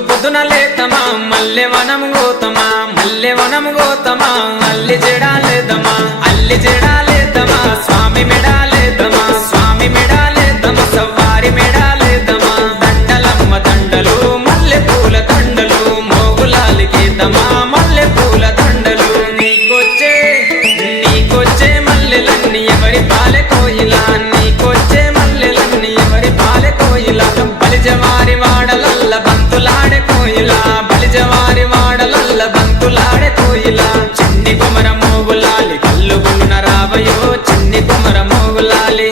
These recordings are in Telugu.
పొద్దున లేతమా మల్లె వనం గోతమా మల్లె వనం గోతమా అల్లి జడాలేదమా అల్లి జడాలేదమా స్వామి మెడాలేదమా స్వామి మెడాలేదమా సవ్వారి మెడాలేదమా దండలమ్మ దండలు మల్లె పూల దండలు మోగులాలికేదమా మల్లె పూల దండలు నీకొచ్చే మల్లెలన్నీ ఎవరి పాలె కోయిలా నీకొచ్చే మల్లెలన్నీ ఎవరి పాలె కోయిలా బలిజవారి వాడలల్ల బంతులాడే కోయిలా బలిజవారి వాడలల్ల బంతులాడే కోయిలా చిన్ని కుమర మోగులాలి కల్లుగున్న రావయో చిన్ని కుమర మోగులాలి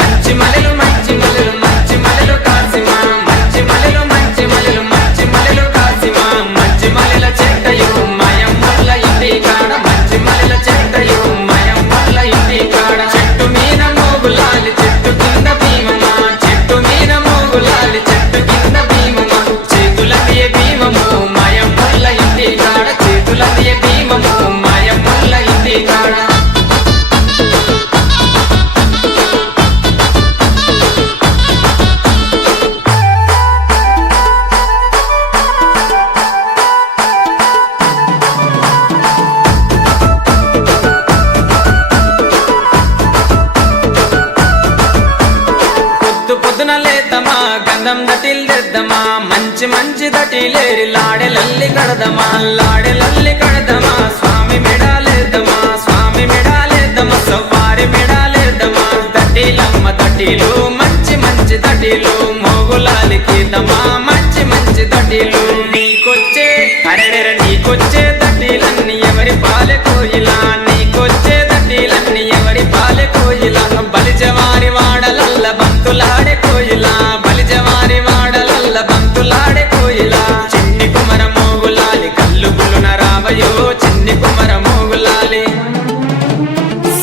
మంచి మలెలు మంచి మలెలు మంచి మలెలు కాసిమా మంచి మలెలు మంచి మలెలు మంచి మలెలు కాసిమా మంచి మలెల చెట్టయో మయమ్మల్ల ఇంటి కాడ మంచి మలెల చెట్టయో మయమ్మల్ల ఇంటి కాడ చెట్టు మీద మోగులాలి చెట్టు కింద భీమమా చెట్టు మీద మోగులాలి చెట్టు కింద భీమమా చేతులదియ భీమము మయమ్మల్ల ఇంటి కాడ చేతులదియ భీమము మయమ్మల్ల ఇంటి కాడ పొద్దున లేతమా గంధం దటిల్దెద్దమా మంచి మంచి దటిలేరి లాడెలల్లి కడదమా లాడెలల్లి కడదమా స్వామి మెడాలేదమా స్వామి మెడాలేదమా సవ్వారి మెడాలేదమా దటిలమ్మ దటిలు మంచి మంచి దటిలు మోగులాలికేదమా మంచి మంచి దటిలు నీకొచ్చే అరెడెర నీకొచ్చే దటిలన్నీ ఎవరి పాలె కోయిలా నీకొచ్చే దటిలన్నీ ఎవరి పాలె కోయిలా బలిజవారి వాడలల్ల బంతులాడే కోయిలా బలిజవారి వాడలల్ల బంతులాడే కోయిలా చిన్ని కుమర మోగులాలి కల్లుగులున రావయో చిన్ని కుమర మోగులాలి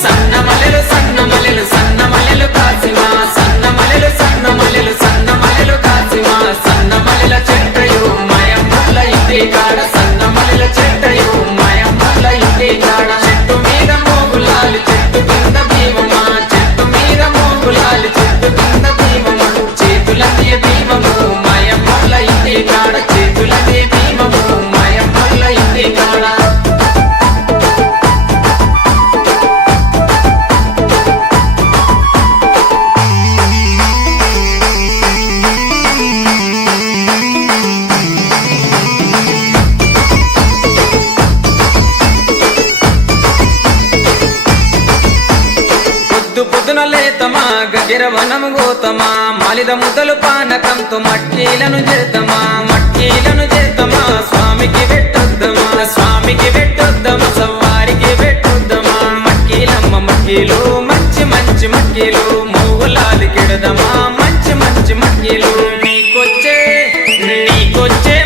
సన్న మలెలు సన్న మలెలు సన్న మలెలు కాసిమా సన్న మలెలు సన్న మలెలు సన్న మలెలు కాసిమా సన్న మలెల చెట్టయో మయమ్మల్ల ఇంటి కాడ సన్న మలెల చెట్టయో మయమ్మల్ల ఇంటి కాడ చెట్టు మీద మోగులాలి చెట్టు కింద భీమమా చెట్టు మీద మోగులాలి చెట్టు కింద భీమమా చేతులదే భీమము మయమ్మల్ల ఇంటి కాడ చేతులదే భీమము మయమ్మల్ల ఇంటి కాడ పొద్దున లేతమా గగిర వనము గోతమా మాలిద ముదలు పానకంతో మట్కీలను చేతమా మట్కీలను చేతమా స్వామికి పెట్టొద్దమా స్వామికి పెట్టొద్దమా సవ్వారికి పెట్టొద్దమా మట్కీలమ్మ మట్కీలు మంచి మంచి మట్కీలు మోగులాలి కెడదమా మంచి మంచి మట్కీలు నీకొచ్చే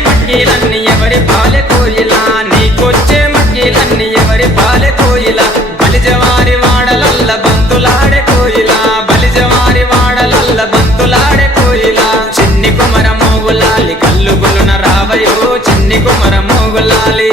మట్కీలన్నీ ఎవరి పాలె కోయిలా నీకొచ్చే మట్కీలన్నీ ఎవరి పాలె కోయిలా బలిజవారి వాడలల్ల బంతులాడే కోయిలా బలిజవారి వాడలల్ల బంతులాడే కోయిలా చిన్ని కుమర మోగులాలి కల్లుగులున రావయో చిన్ని కుమర మోగులాలి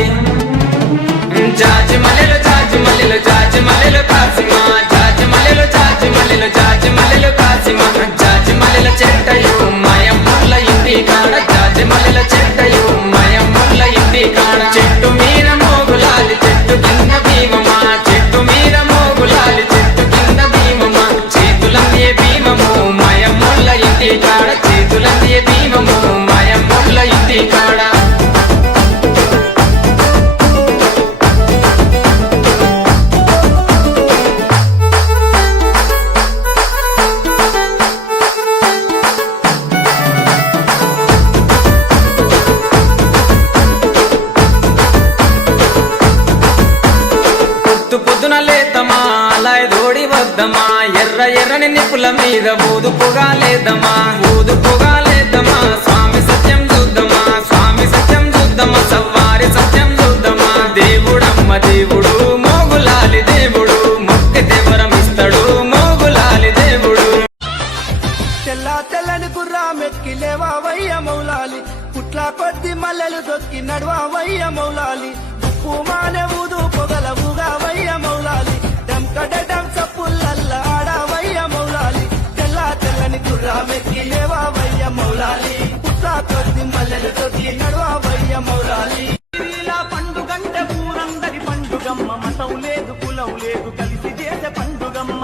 జాజి మలెలు జాజి మలెలు జాజి మలెలు కాసిమా జాజి మలెలు జాజి మలెలు జాజి మలెలు కాసిమా జాజి మలెల చెట్టయో మయమ్మల్ల ఇంటి కాడ జాజి మలెల చెట్టయో మయమ్మల్ల ఇంటి కాడ చెట్టు మీద మోగులాలి చెట్టు కింద భీమమా చెట్టు మీద మోగులాలి చెట్టు కింద భీమమా చేతులందే భీమము మయమ్మల్ల ఇంటి కాడ చేతులందే భీమము మయమ్మల్ల ఇంటి కాడ పొద్దున లేతమా అలాయ్ దోడి వద్దమా ఎర్ర ఎర్రని నిప్పుల మీద ఊదు పొగాలేదమా ఊదు పొగాలేదమా స్వామి సత్యం చూద్దామా స్వామి సత్యం చూద్దామా సవ్వారి సత్యం చూద్దామా దేవుడమ్మ దేవుడు మోగులాలి దేవుడు మొక్కితే వరమిస్తాడు మోగులాలి దేవుడు తెల్లని గుర్రా మెక్కి లేవా వయ్య మౌలాలి పుట్ల కొద్ది మల్లెలు దొక్కి నడువా వయ్య మౌలాలి ఉప్పు మానే ఊదు పొగలవుగా వయ్య మౌలాలి డంకడడం చప్పుల్లల్ల ఆడా వయ్య మౌలాలి తెల్లని గుర్రా మెక్కి లేవా వయ్య మౌలాలి పుట్ల కొద్ది మల్లెలు తొక్కి నడవవయ్య మౌలాలి ఇలా పండుగంటే ఊరందరి పండుగమ్మ మతం లేదు కులం లేదు కలిసి చేసే పండుగమ్మ